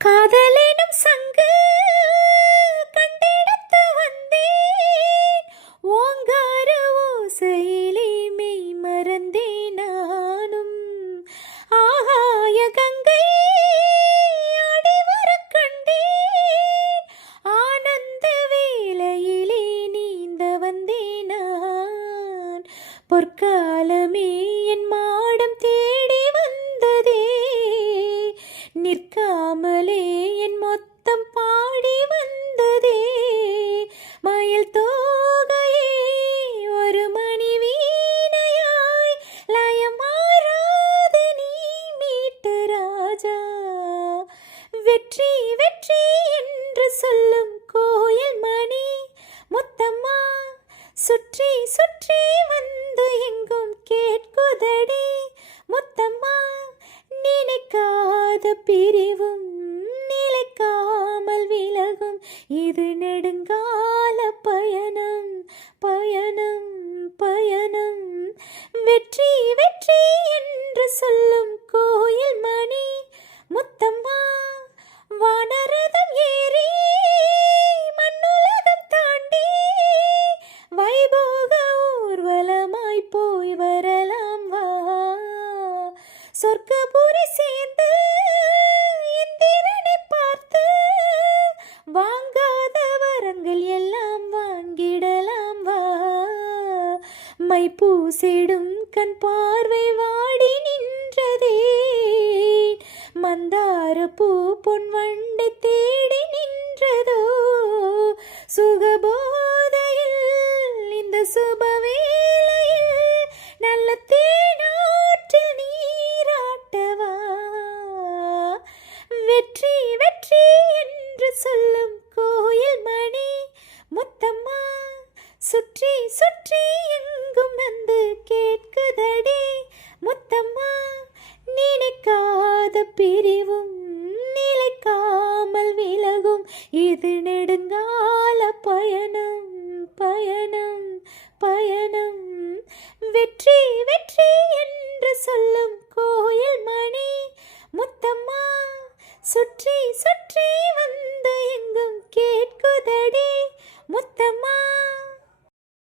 காதலேனும் சங்கு கண்டெடுத்து வந்தேன், ஓங்கார ஓசையிலே மெய் மறந்தேன் நானும். ஆகாய கங்கை ஆடி வர கண்டேன், ஆனந்த வேளையிலே நீந்த வந்தேன் நான். பொற்காலமே என் மாடம் தேடி வந்ததே, நிற்காமலே என் மொத்தம் பாடி வந்ததே. மயில் தோகையே ஒரு மணி வீணையாய், லயமாறாத நீ மீட்டு ராஜா. வெற்றி வெற்றி என்று சொல்லும் கோயில் மணி முத்தம்மா, சுற்றி சுற்றி வந்து எங்கும் கேட்குதடி முத்தம்மா. நினைக்காத பிரிவும் நிலைக்காமல் விலகும், இது நெடுங்கால பயணம் பயணம் பயணம். வெற்றி வெற்றி என்று சொல்லும் கோயில் மணி முத்தம்மா, வானரதம் ஏறி மண்ணுலகம் தாண்டி, வைபோக ஊர்வலமாய் போய் வரலாம் வா. சொர்க்கபுரி சேர்ந்து இந்திரனை பார்த்து, வாங்காத வரங்கள் எல்லாம் வாங்கிடலாம் வா. மை பூசிடும் கண் பார்வை வாடி நின்றதே, மந்தார பூ பொன் வண்டை தேடி நின்றதோ. சுகபோதையில் இந்த சுபவேளையில் நல்ல தேனாற்றில் நீராட்டவா. வெற்றி வெற்றி என்று சொல்லும் கோயில் மணி முத்தம்மா, சுற்றி சுற்றி எங்கும் வந்து கேட்குதடி முத்தம்மா. நினைக்காத பிரிவும் நிலைக்காமல் விலகும், இது நெடுங்கால பயணம் பயணம் பயணம். வெற்றி வெற்றி என்று சொல்லும் கோயில் மணி முத்தம்மா, சுற்றி